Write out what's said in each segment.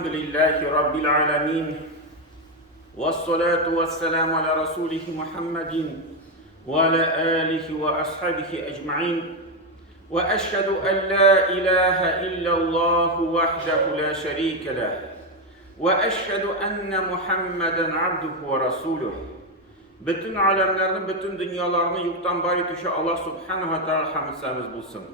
Elhamdülillahi Rabbil alemin. Vessalatu vesselamu ala Resulihi Muhammedin ve ala alihi ve ashabihi ecma'in. Ve eşhedü en la ilahe illallah vahdehu la şerike leh. Ve eşhedü enne Muhammeden abduhu ve resuluh. Bütün alemlerini, bütün dünyalarını yoktan var etişi Allah subhanahu ve teala hamdimiz bulsun.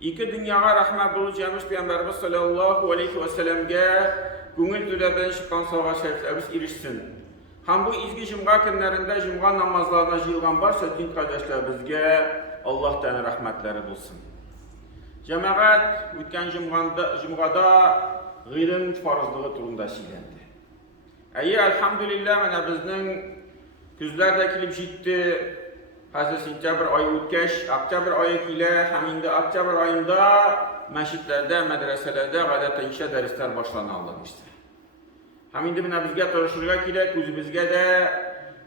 İki dünyaya rahmet bulacağımız Peygamberimiz sallallahu aleyhi ve sellem'e gönül düleben şıkkan savaş şeriflerimiz erişsin. Hem bu izgi cümğa günlerinde cümğa namazlarına jığılan varsa din kardeşlerimizge Allah'tan rahmetleri bulsun. Cemaat ötken cümğada g'ilim farzlığı turunda söylendi. Elhamdülillah mene bizning kuzlarda kelib jetdi. Hazır sentyabr ayı o'tgach, oktyabr ayı kela, ham endi oktyabr oyida masjidlarda, madrasalarda g'alaticha darslar boshlana boshladi. Ham endi buni bizga turishga kerak, o'zimizga da,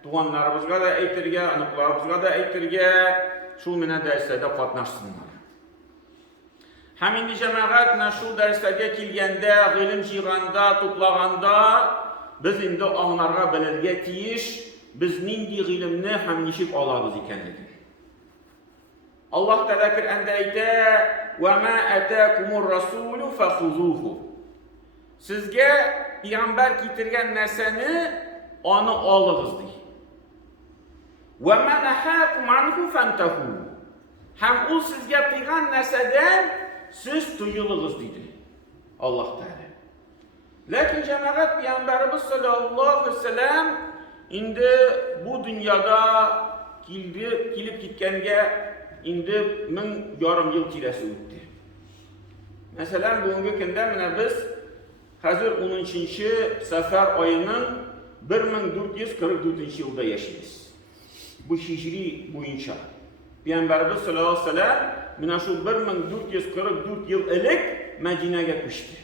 tug'onlarimizga da aytirga, aniqlarimizga da aytirga, shu meni darslarda qatnashsinlar. Ham endi jamoat mana shu darslarga kelganda, ilm yig'anda, to'plaganda biz endi anlarga bilirga tegish biz nindi ilimni ham nishib olamiz ekanligini. Allah Teala Qur'onda aytdi: "Va ma atakumur rasulu fakhuzuhu." Sizga payg'ambar keltirgan narsani onu oling'iz deydi. "Va ma nahakum anhu fantahu." Ham u sizga qilgan narsadan siz tuyuling'iz deydi Allah Teala. Lekin jamoat payg'ambarimiz sallallohu alayhi vasallam indi bu dünyada kelib ketganga indi 1000 yıl kirasi o'tdi. Masalan, bugungi kunda mana biz hozir 10-safar oyining 1444-yilda yashaymiz. Bu hijriy bo'yicha. Payg'ambarimiz sallallohu alayhi vasallam mana shu 1444 yil ilk Madinaga ko'chdi.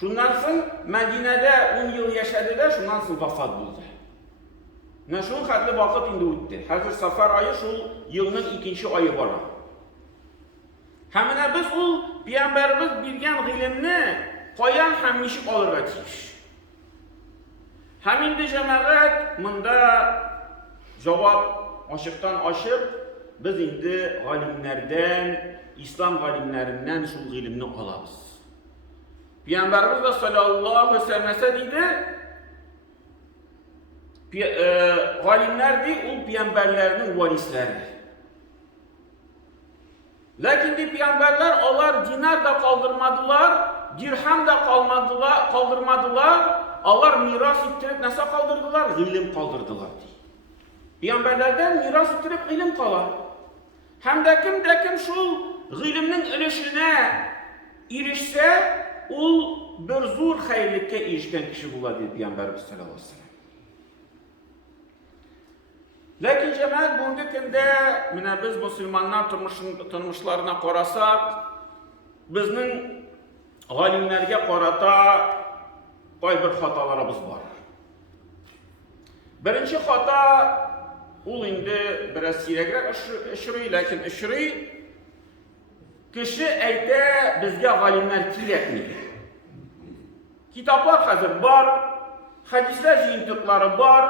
Shundan so'ng Madinada 10 yil yashadida, shundan so'ng vafot bo'ldi. Mana shu qadli vaqt endi o'tdi. Hozir safar oyi shu yilning 2-oyi bor. Hamma biz u payg'ambarimiz bergan ilmni qo'yan ham nishib olirga tegish. Ham endi jamoat bunda javob oshiqdan oshib biz endi olimlardan, islom olimlaridan shu ilmni olamiz. Peygamberimiz sallallahu aleyhi ve sellem dedi, alimler değil, o peygamberlerinin varisleri. Lakin de peygamberler onlar dinar da kaldırmadılar, dirham da kaldırmadılar, onlar miras ettirip nasıl kaldırdılar? İlim kaldırdılar. Peygamberlerden miras ettirip ilim kalar. Hem de kim şu ilimnin ilişine erişse, o bir zor hayırlıkka erişken kişi bo'ladi dedi Peygamberimiz sallallohu aleyhi ve sellem. Lakin cemaat bugungi kunda mana biz musulmonlar turmushlarini qarasak, bizning olimlarga qarata qo'y bir xatolarimiz bor. Birinchi xato u endi biroz siyrakroq ishriy, lakin ishriy kishi ayta bizga olimlar kerakmi? Kitaplar hazır bor, hadislar jiyintiqlari bor,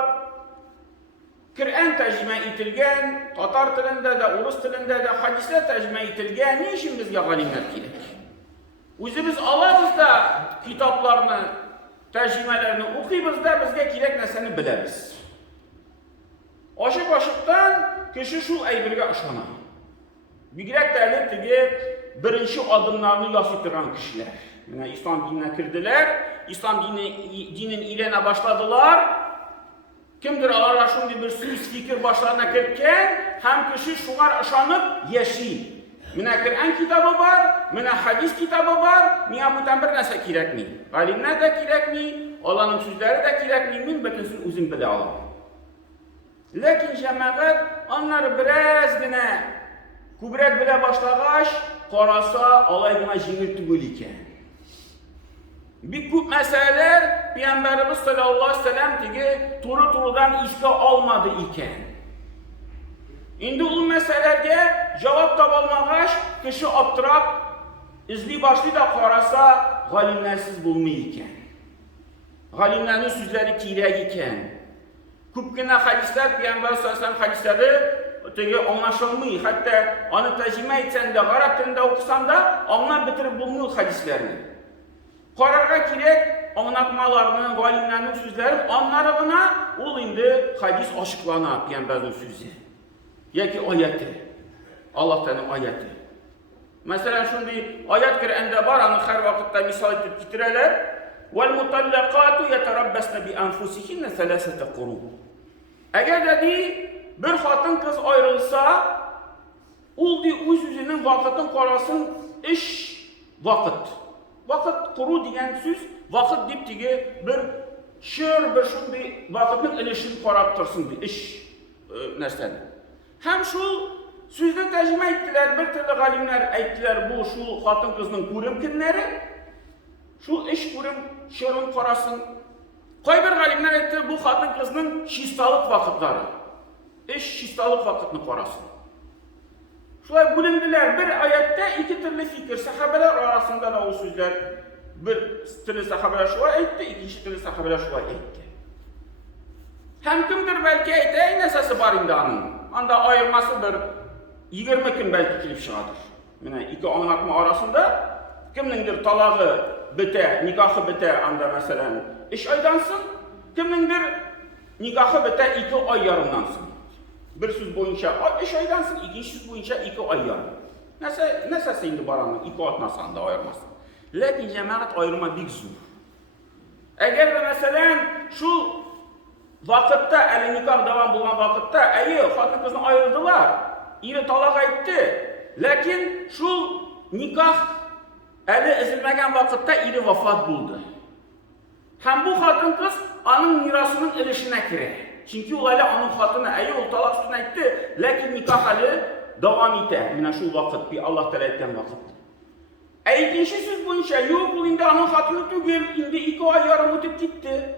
Qur'on tarjima etilgan, tatar tilida da, o'ris tilida da hadislar tarjima etilgan, ne uchun bizga olimlar kerak? O'zimiz olamizda kitoblarni, tarjimalarni o'qiymizda, bizga kerak narsani bilamiz. Oshiq-oshiqdan kishi shu aybirga ishonadi. Bigrak davlatdagi birinchi odamlarni yositgan kishilar. Mana islom dinine kirdiler, islom dinini ilana başladılar. Kimdir onlara şunday bir söz fikir başlarına kiritken, hem kişi şunlar ishonib yaşayır. Mana Qur'on kitabı var, mana hadis kitabı var, niye bundan bir narsa kerakmi? Alimlar da kerakmi? Allah'ın sözleri de kerakmi? Men bütün o'zim bila olaman. Lakin jamoat onları birazgina ko'proq bila boshlagach, qarasa olaygina jengil tugul ekan. Bir ko'p masalalar Peygamberimiz sallallohu aleyhi ve sellem tigi to'g'ri-to'g'ridan esga olmadi ekan. Endi u masalalarga javob topa olmagach, kishi obtirab izli boshlaydi, qarasa galimlersiz bulmayken, galimlerin sözleri kireyken, küpkine hadisler, Peygamber sallallahu aleyhi ve sellem hadisleri anlaşılmıyor. Hatta onu tercüme etsen de, Arap dilinde okusan da anlam bitirip bulmuyor hadislerini. Kararga kirek anlatmalarının, galimlerin sözleri anlarına ol indi hadis aşıklana Peygamberin sözü. Ya ki ayeti. Allah Teala'nın ayeti. Mesela şimdi ayet Kur'an'da var, onu her vakitte misal edip getirirler. وَالْمُطَلَّقَاتُ يَتَرَبَّسْنَ بِأَنْفُسِهِنَّ ثَلَاثَةَ قُرُوءٍ. Eğer dedi bir hatın kız ayrılsa, oldu öz-özünün vakitin qarasın iş vakit. Vakit kuru diyen söz, vakit deyip dige bir şer, bir şunday vakitin ilişini qarab tursun bir iş nesnedir. Hem şu sözde tercüme ettiler, bir türlü galimler ettiler bu şu hatın kızının kurum günleri, şu iş kurum şerun qarasın. Qoy bir galimler etti bu hatın kızının şistalık vakitleri, iş şistalık vakitini qarasın. Şöyle bölündüler, bir ayette iki türlü fikir, sahabeler arasında da o sözler, bir türlü sahabeler şöyle etti, ikinci türlü sahabeler şöyle etti. Hem kimdir belki etti, en esası var imdanın. Anda ayırması bir 20 gün belki kilip çıkadır. Yani iki anlatma arasında kimnindir talağı bite, nikahı bite anda mesela iş aydansın, kimnindir nikahı bite 2 ay yarımdansın. Bir söz boyunca iş aydansın, ikinci söz boyunca 2 ay yarım. Nasıl indi baranın 2 atmasan da ayırmasın. Lakin cemaat ayırma bir zor. Eğer de mesela şu vakitte, eli nikah devam bulan vakitte, hatun kızını ayırdılar, iri talak etti. Lakin şu nikah eli ezilmegen vakitte iri vefat buldu. Hem bu hatun kız onun mirasının ilişine girer. Çünkü o eli onun hatunu, o talak sözünü etti, lakin nikah eli devam etti. Mina şu vakit, bir Allah Teala etken vakit. İkinci söz boyunca, yok bu indi onun hatunu tügül, indi 2 ay yarım ötüp gitti.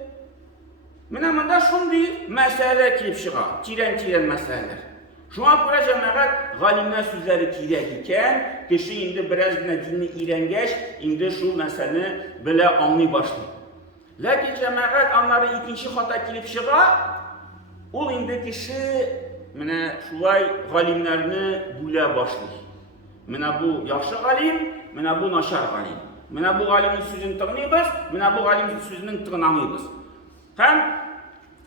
Mina şimdi mesele kilip çığa, tiren meseleler. Şu an buraya cemaat galimler sözleri kirek iken, kişi indi biraz dinini iğrengeç, indi şu meseleyi böyle anlay başlıyor. Lakin cemaat onları ikinci hata kilip çığa, o indi kişi mina şulay galimlerini bule başlıyor. Mina bu yaxşı galim, mina bu naşar galim. Mina bu galimin sözünü tığınıyız, mina bu galimin sözünü tığınamayız. Hem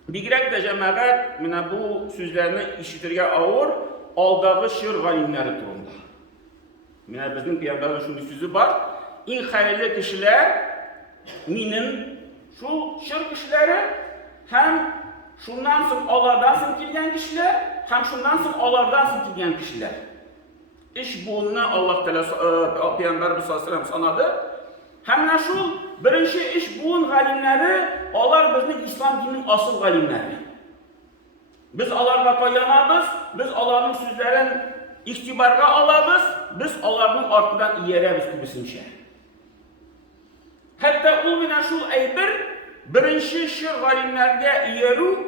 bigrek de cemaat mina bu sözlerini işitirge ağır, aldağı şiir galimleri durumda. Mina bizim Peygamber'in şunun sözü var. En hayırlı kişiler, minin şu şiir kişileri hem şundan sonra Allah'dan sonra kilgen kişiler, hem şundan sonra Allah'dan sonra kilgen kişiler. İş bununla Allah Teala Peygamber sallallahu aleyhi ve sellem sanadı. Hem de şu birinci iş bunun galimleri, onlar bizim İslam dininin asıl galimleri. Biz onlarla tayanabız, biz onların sözlerin iktibarga alabız, biz onların arkadan iyerebiz bu şey. Hatta o bina şu eybir, birinci şir galimlerge iyeru,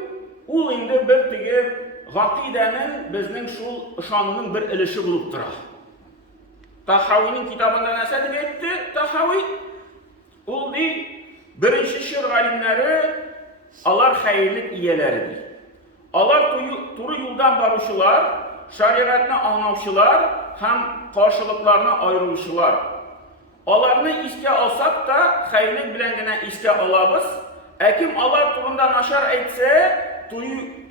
o indi bir tigi gakidenin bizning şu şanının bir ilişi bulup durar. Tahavi'nin kitabında nasıl etti? Tahavi, o di birinci şir galimleri, onlar hayırlık iyeleridir. Onlar turu yoldan barışılar, şariatını anlavşılar, hem karşılıklarına ayrılışılar. Onlarını iske alsak da hayırlık bilengine iske alabız. Ekim Allah turunda naşar etse,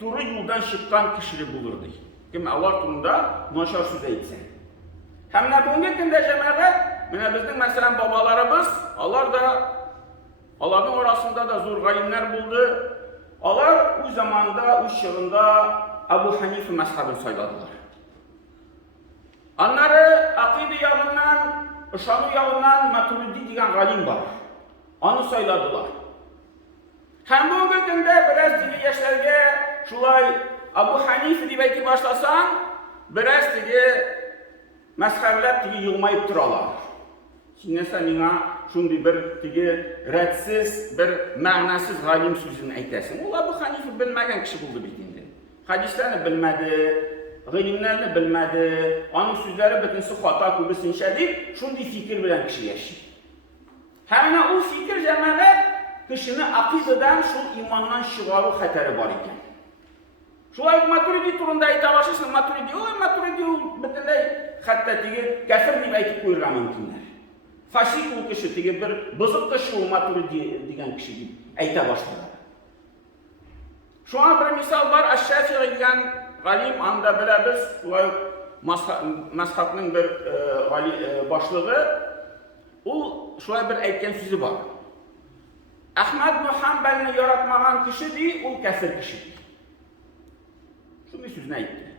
turu yoldan çıkan kişiyi bulurdu. Kim Allah turunda naşar söz etse. Hem de bugün günde cemaat, bizim mesela babalarımız, onlar da Allah'ın orasında da zor galimler buldu. Onlar o zamanda, o yılında Ebu Hanife mezhebini sayladılar. Onları akide yağından, şanu yağından Maturidi diyen galim var. Onu sayladılar. Hem bugün günde biraz dili yaşlarga şulay Ebu Hanife diye belki başlasan, biraz dili mezhebler dili yılmayıp duralar. Şimdi sana şundi bir tigi redsiz, bir ma'nasız galim sözünü aytarsın. O Ebu Hanife bilmegen kişi buldu bildiğinde. Hadislerini bilmedi, g'ilimlerini bilmedi, onun sözleri bütünsi hata kubisini şedip, şundi fikir bilen kişi yaşayır. Həmin o fikir cəmaət kişini akidadan, şu imandan şiğarı xətəri var ikən. Şulay Maturidi turunda ayta başlasın, Maturidi bütünlüy hatta tigi kafir deb aytib qo'yirga mumkinlar. Faşist u kishi tigi bir bızıq kishi u Maturidi degan kishi deb ayta boshladi. Şuna bir misal var, Ash-Shafi'i degan alim anda bilamiz, ular mazhabning bir boshlig'i, u shunday bir aytgan so'zi bor. Ahmad ibn Hanbalni yaratmagan kishi di, u kafir kishi. Shunday so'zni aytdi.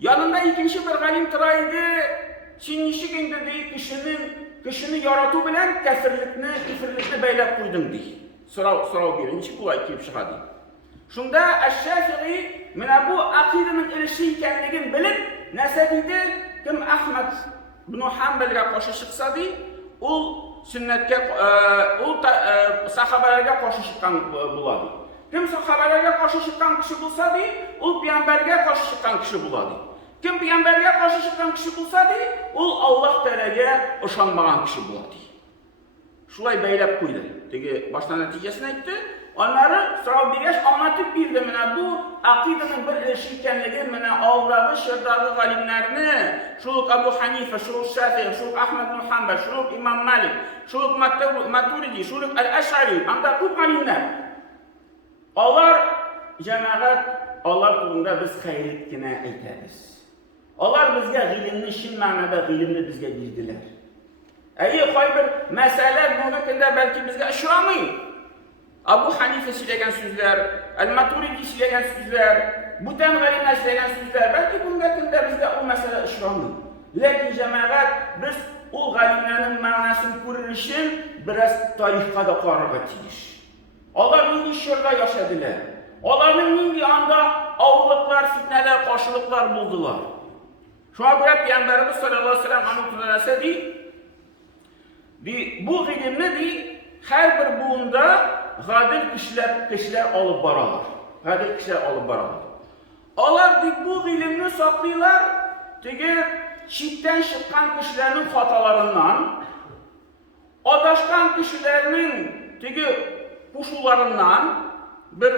Yanında ikinci bir alim turaydı, Çinişik indi deyip kişini yaratı bilen kafirlikni beylep koydum deyip. Sorav birinci bu ayıp çıkadı. Şunda Ash-Shafi'i mena bu akidenin ilişki ikenligini bilip nese deydi, kim Ahmad ibn Hanbal'ga karşı çıksa deyip, o sünnetke, o sahabelerge karşı çıkan buladı. Kim sahabelerge karşı çıkan kişi bulsa deyip, o peygamberge karşı çıkan kişi buladı. Kim peygamberge karşı çıkan kişi bulsa deyip, o Allah Teala'ya ışanmayan kişi buladı. Şulay beylep koydu. Peki baştan neticesine gitti. Onları sırav birleş anlatıp bildi. Bu akidenin bir ilişkikenliği, aldağı, şırdağı galimlerini, şuluk Abu Hanife, şuluk Şafii, şuluk Ahmed bin Hanbal, şuluk İmam Malik, şuluk Maturidi, şuluk Al-Ash'ari, anda bu galimler. Allah turunda biz hayretgine aytamiz. Onlar bizge ilimni, şin manada ilimni bizge bildiler. Qoy bir mesele bugün kunda belki bizge aşıramayın. Abu Hanife söyleyen sözler, Al-Maturidi söyleyen sözler, Butan galimler söyleyen sözler, belki bugün kunda bizge o mesele aşıramayın. Lakin cemaat biz o galimlerin manasını görür için biraz tarihka da qararga tiyiş. Onlar nindi şurada yaşadılar. Onların nindi anda ağırlıklar, fitneler, karşılıklar buldular. Şu an göre Peygamberimiz sallallahu aleyhi ve sellem anlatılırsa bu ilimni değil, her bir buğunda gadil kişiler alıp baralar. Gadil kişiler alıp baralar. Onlar bu ilimni saklıyorlar, çitten çıkan kişilerin hatalarından, adaşkan kişilerin kuşularından, bir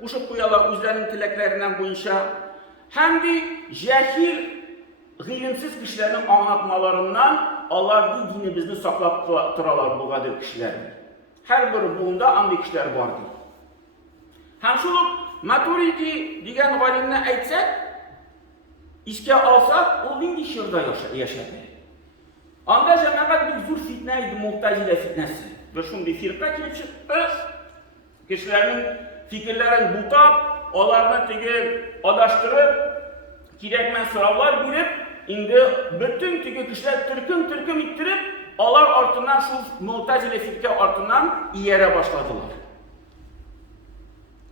kuşup koyarlar üzerinin tileklerinden boyunca, hem de cahil, ilimsiz kişilerin anlatmalarından Allah dinimizni saklap turalar bu kadar kişiler. Her bir buğunda anlı kişiler vardı. Hem şuluk Maturidi degan galimni aytsak, iske alsak, o nindi şurada yaşadı. Anda cemaat bir zor fitneydi, Mu'tazile fitnesi. Ve şunday firqa kelib chiqdi. Kişilerin fikirlerini butap, onlarni adashtirib, kerakman so'rovlar berib, indi bütün kişiler türküm ittirib, onlar ortidan şu Mu'tazile firqa ortidan iyere başladılar.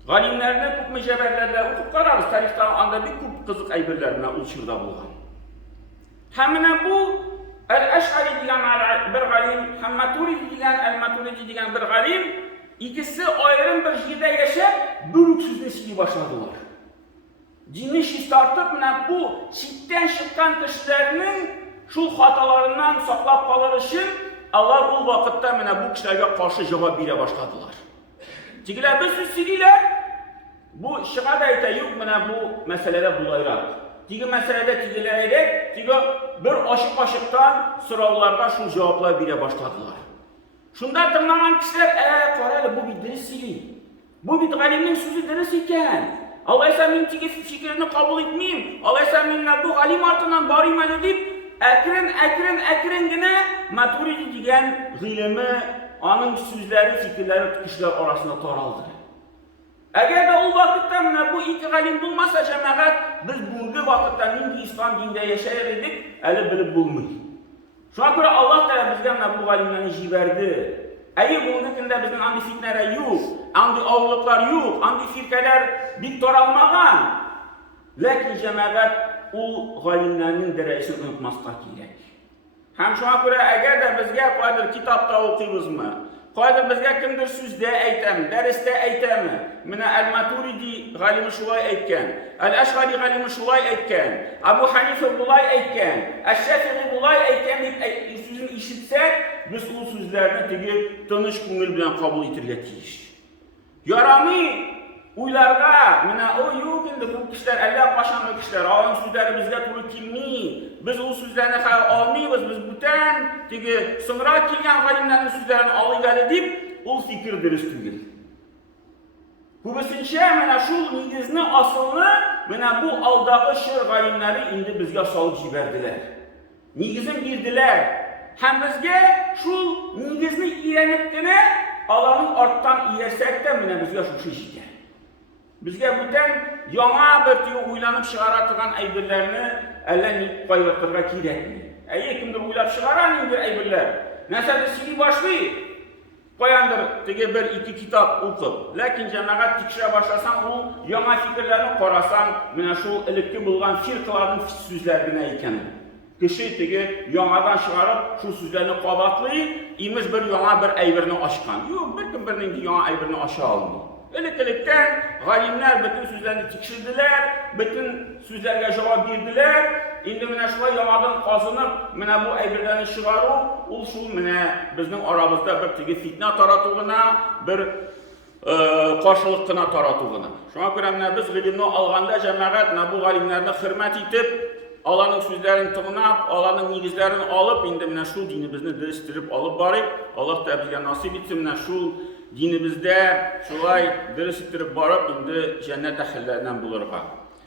Galimlerini ko'p mücevherlerle o'qib qaramiz, tarixda anda bir ko'p qiziq ayberlar bilan o'lchirda bo'lgan. Hamina bu Al-Ash'ari degan bir galim, ham Maturidi degan Al-Maturidi degan bir galim, ikisi ayrım bir yerda yashab, buluksizlik silay başladılar. Dinni şiş tartıp bu çitten çıkan kişilerinin şu hatalarından saklap kalır için Allah o vakitte bu kişilerge karşı cevap bire başladılar. Tigiler bir söz sililer, bu şığa da yok bu meselede bulayrak. Tigi meselede tigilerle bir aşıktan sıralarda şu cevaplar bire başladılar. Şunda tırnanan kişiler, karayla bu bir diri sili. Bu bir galiminin sözü diri iken. Allah esa men fikrini kabul etmeyeyim. Allah esa men bu alim artından barayım deyip, ekrin Maturidi degan ilmi, onun sözleri, fikirleri kişiler arasında taraldı. Eğer de o vakitte bu iki alim bulmasa cemaat, biz bugün vakitte nindi İslam dininde yaşayır edik, eli bilip bulmayız. Şu an göre Allah Teala bizden bu alimlerini jiberdi. Eğer bugünkünde bizim andi fitneler yok, andi ağırlıklar yok, andi firkeler bir toralmagan. Lakin cemaat o galimlerin derecesini unutmazsa gerek. Hem şu an göre eğer de bizge qaydır kitapta okuyuz mu? Qaydır bizge kimdir sözde aytami, derste aytami? Mina Al-Maturidi galimi şulay aytgan, Al-Ash'ari galimi şulay aytgan, Abu Hanife bulay aytgan, Ash-Shafi'i bulay aytgan deb sözünü işitsek, biz o sözlerini tegi tanış ko'ngil bilan qabul etirga tiyish. Yaramay uylarga mana o yo'q endi bu kishilar allaqachon o kishilar olim so'zlari bizga to'g'ri kelmay, biz o sözlerini olmaymiz, biz butun tegi so'ngroq kelgan olimlarning so'zlarini olaylik deb o fikr durust tugil. Bu bisincha mana shu negizni aslini mana bu aldagi shir g'oyimlari endi bizga solib jiberdilar. Negizini berdilar. Ham bizga shu negizni o'rganibgina Allah'ın ortdan iyersek de mana bizga shu yetdi. Bizga butun yangi bir o'ylanib chiqaradigan ayblarni allanni qo'yib kerakmi? Kimdir o'ylab chiqaran endi ayblar. Nasıl sili boshlaydi? Qo'yandir tege bir iki kitap o'qib, lekin jamoat tekshira boshlasan, u yangi fikrlarni qarasan, mana shu ilikki bo'lgan firqalarning so'zlariga ekan. Kishi tege yangidan chiqarib, shu so'zlarni qabatlayib, imiz bir yangi bir aybirni ochgan. Yo'q, bir kim birning yangi aybirni ocha olmaydi. Iliklikdan g'oyimlar bütün so'zlarni tekshirdilar, bütün so'zlarga javob berdilar. Endi mana shu yangidan qozonib, mana bu aybirlarni chiqaruv, u shu mana bizning orabizda bir tege fitna taratuvina, bir qarshiliqni taratuvina. Shunga ko'ra mana biz ilmni olganda jamoat bu g'oyimlarni hurmat etib, Allah'ın sözlerini tınlap, Allah'ın negizlerini alıp, endi mana shu dinimizni değiştirip alıp barib, Allah da bizga nasip etsin mana shu dinimizde şulay değiştirip barib, endi cennet ahillerinden bulurga.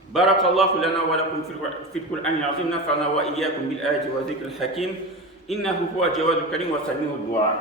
Barakallahu lana ve lakum fil Kur'anil azim, nafa'na ve iyyakum bil ayati ve zikril hakim. İnnehu huve cevadul kerim ve sami'ud dua.